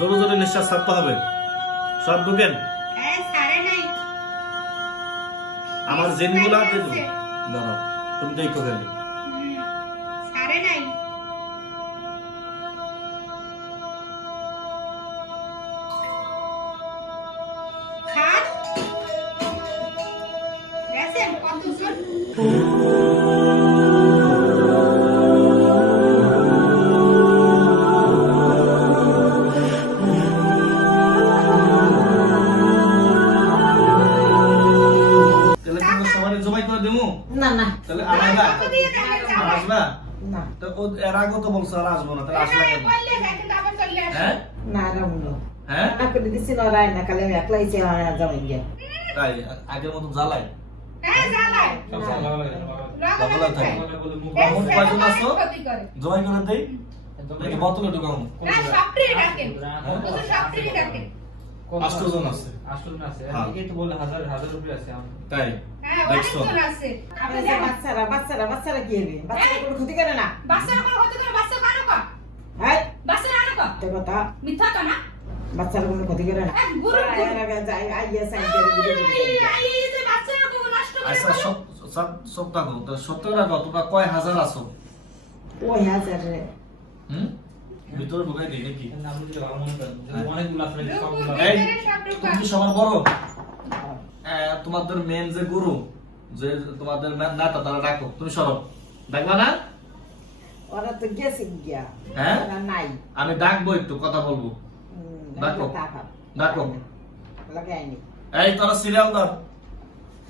জোরে জোরে নিঃশ্বাস ছাড়তে হবে। সব ঢুকেন। আমার জিনগুলা দাঁড়াও, তুমি দেখো খালি। জবাই করে দেবো না না তাহলে আলাদা আসবা না তো এর আগে তো বলছো আর আসবো না, তাহলে আসলা কেন? হ্যাঁ না রামলো হ্যাঁ না করে দিছি না রাই না কালে আমি একলাই চে যাবেন গিয়া তাই আগের মতো জ্বালাই জবাই করে দেই নাকি বোতলে ঢুকাবো? 8 জন আছে তাই দেখছো? বাচ্চারা কি হবে? বাচ্চারা কোনো ক্ষতি করে না। হ্যাঁ দেখো তা বাচ্চারা কোনো ক্ষতি করে না। আচ্ছা সব থাকো সত্য রাখো, তোমরা কয় হাজার আছো? ওই হাজার রে ভিতরে ঢুকাই দিই নাকি? এই তুমি কি সবার বড়? তোমাদের মেন যে গুরু, যে তোমাদের নেতা, তারা ডাকো, তুমি সরব ডাকবা না? ওরা তো গেছে গিয়া হ্যাঁ ওরা নাই। আমি ডাকবো, একটু কথা বলবো। ডাকো ডাকো। লাগাইনি এই তোরা সিরিয়াল ধর,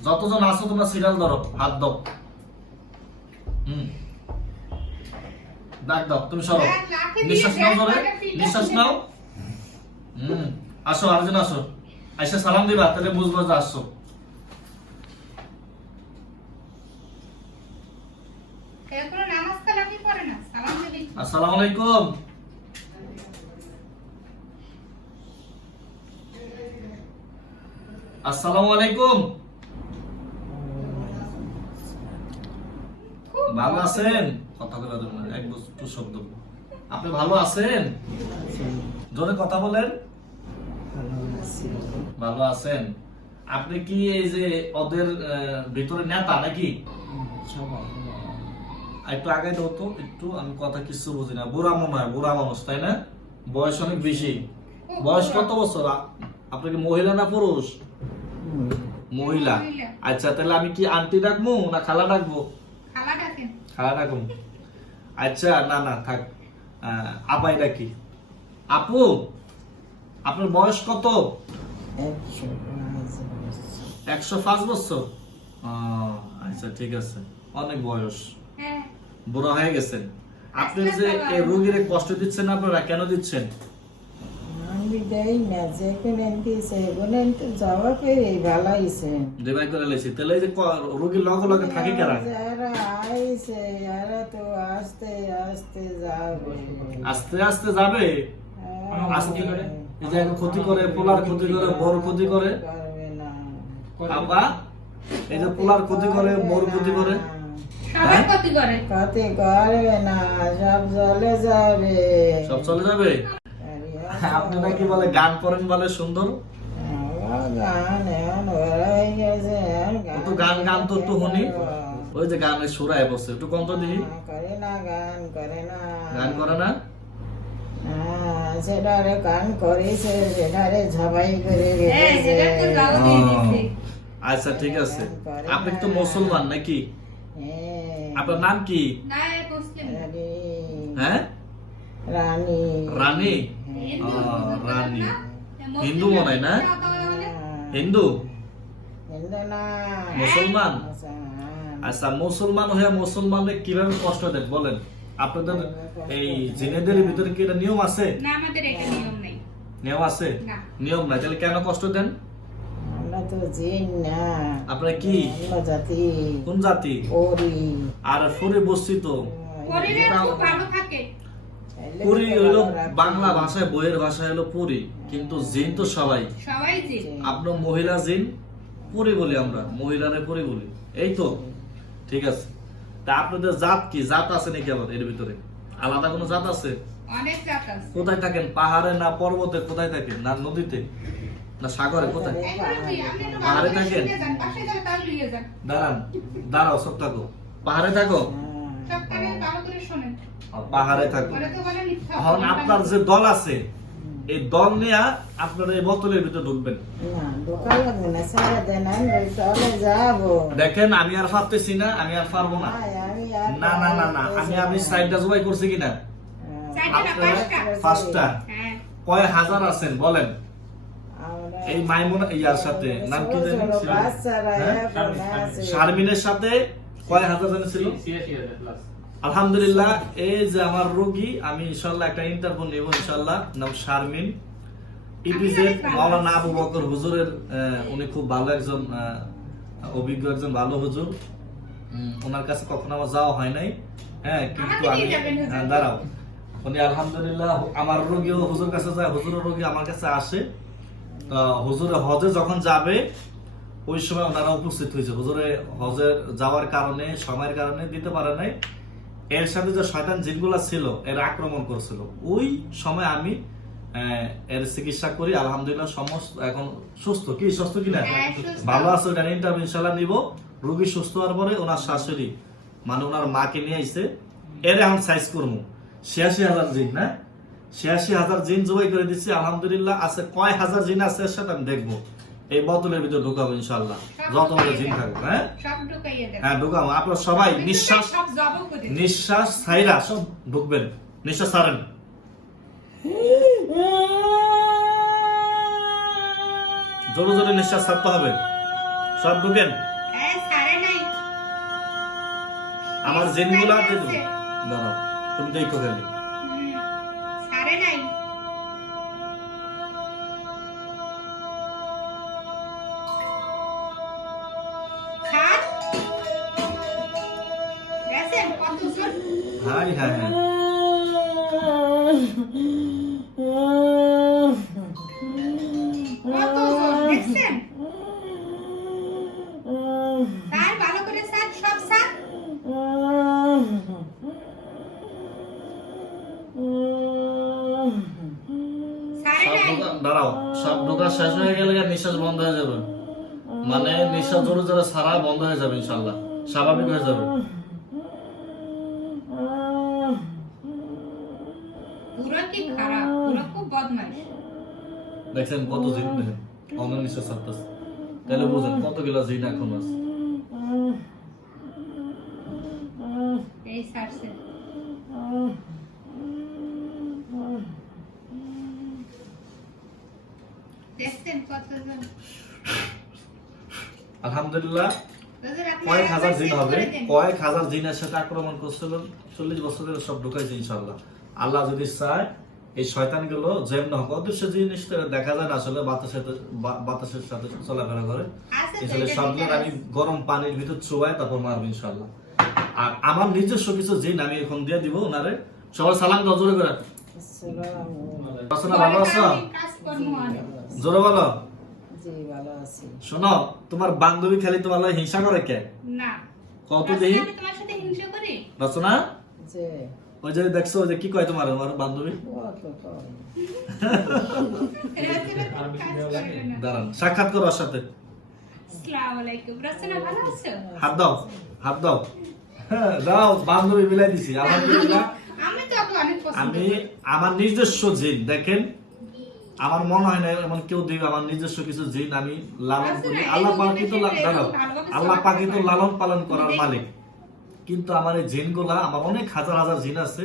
যতজন আছো তোমরা সিরিয়াল ধরো, হাত দাও। ডাক দাও, তুমি সরো। নিঃশ্বাস নাও জোরে, নিঃশ্বাস নাও। আসো, আরেকজন আসো, আইসা সালাম দিবা, তাহলে বুঝবো যে আসছো। আসসালামু আলাইকুম। আসসালামু আলাইকুম। ভালো আছেন? কথা বলা যাবে না, এক বস্তু শব্দ। আপনি ভালো আছেন? জোরে কথা বলেন। ভালো আছেন? আপনি কি এই যে ওদের ভিতরে নেতা নাকি? একটু আগে দাও তো একটু, আমি কথা কিছু বুঝি না। বুড়া মনে হয়, বুড়া মানুষ তাই না? বয়স অনেক বেশি। বয়স কত বছর? আপনি কি মহিলা না পুরুষ? মহিলা। আচ্ছা, তাহলে আমি কি আন্টি ডাকবো না খালা ডাকবো? খালা ডাকুন। আচ্ছা, না না থাক, আপাই ডাকি। আপু, আপনার বয়স কত? 105 বছর। আচ্ছা ঠিক আছে, অনেক বয়স, বুড়া হয়ে গেছেন। আপনি যে এই রোগীর কষ্ট দিচ্ছেন, আপনারা কেন দিচ্ছেন? আমি দেই না, যে কোনেন দিছে কোনেন তো যাওয়া করে ভালাইছে দেবাই করে লাইছে। তাহলে এই যে রোগীর লগে লগে থাকে কারা? যারা আইছে এরা তো আস্তে আস্তে যাবে। আস্তে আস্তে যাবে। আস্তে করে এই যে ক্ষতি করে, পোলার ক্ষতি করে, বড় ক্ষতি করে। পারবে না আব্বা, এই যে পোলার ক্ষতি করে, বড় ক্ষতি করে, সবাই ক্ষতি করে। ক্ষতি করবে না, সব চলে যাবে। সব চলে যাবে। আপনি নাকি বলে গান করেন, বলে সুন্দর। গান এখন হয়ে গেছে, একটু গান গান তো একটু শুনি। ওই যে গানের সুরায় বসে, একটু কম তো দেখি। করে না, গান করে না, গান করে না। সেটারে গান করেছে, সেটারে ঝাবাই করে হ্যাঁ, রেখেছে। সেটা তো গাও দিয়ে দিছে। আচ্ছা ঠিক আছে। আপনি তো মুসলমান নাকি? হ্যাঁ। আপনার নাম কি? না, এ মুসলিম। রানী, হ্যাঁ, রানী, রানী। হিন্দু, রানী। মুসলিম হিন্দু মনে হয় না? কথা বলা বলে। হিন্দু? হিন্দু না, মুসলমান? মুসলমান। আচ্ছা, মুসলমান হয়ে মুসলমানদের কিভাবে কষ্ট দেন বলেন? আপনাদের এই জিনেদের ভিতরে কি এটা নিয়ম আছে? না, আমাদের এটা নিয়ম নেই। নিয়ম আছে? না। নিয়ম নাই, তাহলে কেন কষ্ট দেন? আমরা তো জিন না, আপনারা কি আমরা জাতি কোন জাতি? ওরি। আর ফুরে বসছি তো। শরীরে খুব ভালো থাকে। পুরি হলো বাংলা ভাষায়, বইয়ের ভাষায় হলো পুরি, কিন্তু জিন তো সবাই। সবাই জি। আপনার মহিলা জিন, পুরি বলি আমরা, মহিলারে পুরি বলি, এই তো। ঠিক আছে, তা আপনাদের জাত কি? জাত আছে নাকি আবার এর ভিতরে? আলাদা কোনো জাত আছে? অনেক জাত আছে। কোথায় থাকেন? পাহাড়ে না পর্বতে? কোথায় থাকেন? না নদীতে না সাগরে? কোথায়? এই করে তুই, আপনি একটু পাহাড়ে ভালো করে থাকেন? শুনে যান, পাশে যান, তাহলে লইয়ে যান। দাঁড়াও সব থাকো। পাহাড়ে থাকো? সব কানে ভালো করে শোনেন। পাহাড়ে থাকো। ওরা তো বলে মিথ্যা এখন কথা। আপনার যে দল আছে এই দল নিয়ে আপনার এই বোতলের ভিতরে ঢুকবেন। না ঢোকা লাগবে না, সারা দেন আমি চলে যাবো। দেখেন আমি আর পারতেছি না, আমি আর পারবো না। আমি আর না না না না, আমি সাইডটা জবাই করছি কিনা? চারটা না, আপনারা পাঁচটা। পাঁচটা। হ্যাঁ। কয় হাজার আছেন বলেন? আমরা- এই মাইমুনা ইয়ার সাথে নাম কি জানি? ছোট বাচ্চারা হ্যাঁ? এখন আছে। শারমিনের সাথে কয় হাজার জন ছিল? আলহামদুলিল্লাহ। এই যে আমার রোগী, আমি ইনশাআল্লাহ একটা ইন্টারভিউ নেব ইনশাআল্লাহ। নাম শারমিন। ইপিজেড মাওলানা আবু বকর হুজুরের, উনি খুব ভালো একজন অভিজ্ঞ একজন ভালো হুজুর। ওনার কাছে কখনো আমার যাওয়া হয় নাই। হ্যাঁ, কিন্তু আমাকে আমি নিয়ে যাবেন হুজুর। দাঁড়াও, উনি আলহামদুলিল্লাহ আমার রোগীও হুজুর কাছে যায়, হুজুরের রোগী আমার কাছে আসে। তা হুজুরে হজে যখন যাবে ওই সময় ওনারা উপস্থিত হয়েছে। হুজুরে হজে যাওয়ার কারণে সময়ের কারণে দিতে পারে নাই। এর সাথে যে শয়তান জিনগুলা ছিল এর আক্রমণ করছিল, ওই সময় আমি এর চিকিৎসা করি। আলহামদুলিল্লাহ সমস্ত এখন সুস্থ। কি সুস্থ কিনা? হ্যাঁ, সুস্থ। ভালো আছে। ওটা ইন্টারভিউ ইনশাআল্লাহ নিব। রোগী সুস্থ হওয়ার পরে ওনার শাশুড়ি মানে ওনার মাকে নিয়ে আইছে। এর এখন সাইজ করবো ৮৬,০০০ জিন, না ৮৬,০০০ জিন জবাই করে দিচ্ছি। আলহামদুলিল্লাহ আছে কয় হাজার জিন আছে এর সাথে আমি দেখবো। এই বোতলের ভিতরে ঢুকাবো ইনশাআল্লাহ, যত বড় জিন থাকবে। হ্যাঁ সব ঢুকাইয়ে দেন। হ্যাঁ ঢুকাবো। আপনার সবাই নিঃশ্বাস সব জব করে দেন। নিঃশ্বাস ছাইরা সব ঢুকবেন। নিঃশ্বাস ছাড়েন। জোরে জোরে নিঃশ্বাস ছাড়তে হবে। সব ঢুকেন। হ্যাঁ, সারে নাই। আমার জিনগুলা দিয়ে দেবো। দাঁড়াও, তুমি দেখো খালি। সারে নাই। খান। গেছেন কতজন? High high high. কতজন দেখছেন? স্যার ভালো করে স্যার, সব স্যার। সারে সব নাই। দাঁড়াও, সব ঢোকা শেষ হয়ে গেলে নিঃশ্বাস বন্ধ হয়ে যাবে। মানে নিঃশ্বাস জোরে জোরে ছাড়া বন্ধ হয়ে যাবে ইনশাআল্লাহ, স্বাভাবিক হয়ে যাবে। পুরা কি খারাপ, পুরা খুব বদমাইশ। দেখছেন কত জিন, দেখেন অন্য নিঃশ্বাস ছাড়তেছে। তাহলে বুঝেন কত কিলো জিন এখন আছে। এই সারছে। দেখছেন কতজন? আলহামদুলিল্লাহ হুজুর, আপনি কয়েক হাজার আবার জিন চেক হবে, করে দেন। কয়েক হাজার জিনের সাথে আক্রমণ করছিল। 40 বছরের সব ঢুকাইছে ইনশাআল্লাহ। আল্লাহ যদি চায় এই শয়তানগুলো যেমন হোক, অদৃশ্য জিনিস তো দেখা যায় না আসলে, বাতাসের সাথে চলাফেরা করে। আছে তো, আসলে এটা সবগুলো ঠিক আমি আছে। গরম পানির ভিতর চুবাই তারপর মারবো ইনশাআল্লাহ। আর আমার নিজস্ব কিছু জিন আমি এখন দিয়ে দিব ওনারে। সবাই সালাম দাও জোরে করে। রচনা ভালো আছো? আমি কাজ করবো আর। জোরে বলো। জি ভালো আছি। শোনো, তোমার বান্ধবী খালি তোমার লগে হিংসা করে কে? না। কত রাসেল, দিন আমি তোমার সাথে হিংসা করি? রচনা, যে ওই যে দেখছো ওই যে কি কয় তোমার আমার বান্ধবী? কত কম। রাসেলের কাজ করে না। দাঁড়ান, সাক্ষাৎ করো ওর সাথে। আসসালামু আলাইকুম। রাসেনা ভালো আছো? হাত দাও, হাত দাও। হ্যাঁ দাও, বান্ধবী মিলাই দিছি। আলহামদুলিল্লাহ। আমি তো ওকে অনেক পছন্দ আমি করি। আমার নিজস্ব জিন দেখেন, আমার মনে হয় না এমন কেউ দিবে। আমার নিজস্ব কিছু জিন আমি লালন করি। আল্লাহ পাকি তো দাঁড়াও, আল্লাহ পাকি তো লালন পালন করার মালিক। কিন্তু আমার এই জিনগুলা, আমার অনেক হাজার হাজার জিন আছে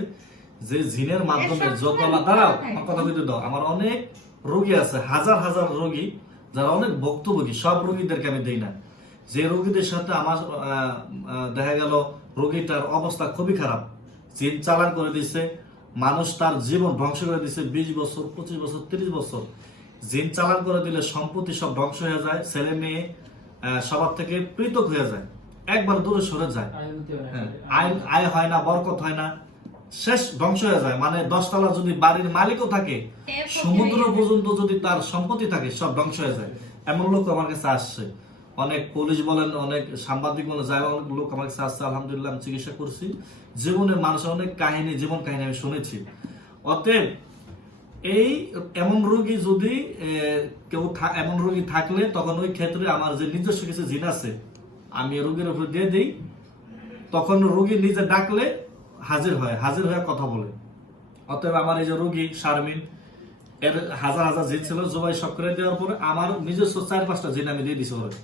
যে জিনের মাধ্যমে যত আল্লাহ, দাঁড়াও আমার কথা বলতে দাও। আমার অনেক রোগী আছে, হাজার হাজার রোগী যারা অনেক ভুক্তভোগী। সব রোগীদেরকে আমি দেই না। যে রোগীদের সাথে আমার দেখা গেল রোগীটার অবস্থা খুবই খারাপ, জিন চালান করে দিচ্ছে, মানুষ তার জীবন ধ্বংস করে দিচ্ছে। 20 বছর 25 বছর 30 বছর জিন চালান করে দিলে সম্পত্তি সব ধ্বংস হয়ে যায়, ছেলে মেয়ে সবার থেকে পৃথক হয়ে যায়, একবার দূরে সরে যায়। হ্যাঁ, আয় হয় না, বরকত হয় না, শেষ ধ্বংস হয়ে যায়। মানে 10 তলা যদি বাড়ির মালিকও থাকে, সমুদ্র পর্যন্ত যদি তার সম্পত্তি থাকে, সব ধ্বংস হয়ে যায়। এমন লোক আমার কাছে আসছে। অনেক পুলিশ বলেন, অনেক সাংবাদিক বলেন, যাই অনেক লোক আমার কাছে আসছে, আলহামদুলিল্লাহ আমি চিকিৎসা করছি। জীবনে মানুষের অনেক কাহিনী, জীবন কাহিনী আমি শুনেছি। অতএব এই এমন রোগী যদি কেউ এমন রোগী থাকলে তখন ওই ক্ষেত্রে আমার যে নিজস্ব কিছু জিন আছে আমি রোগীর উপর দিয়ে দিই, তখন রোগী নিজে ডাকলে হাজির হয়ে কথা বলে। অতএব আমার এই যে রোগী শারমিন, এর হাজার হাজার জিন ছিল, জবাই সব করে দেওয়ার পরে আমার নিজস্ব 4-5টা জিন আমি দিয়ে দিছি ওরে।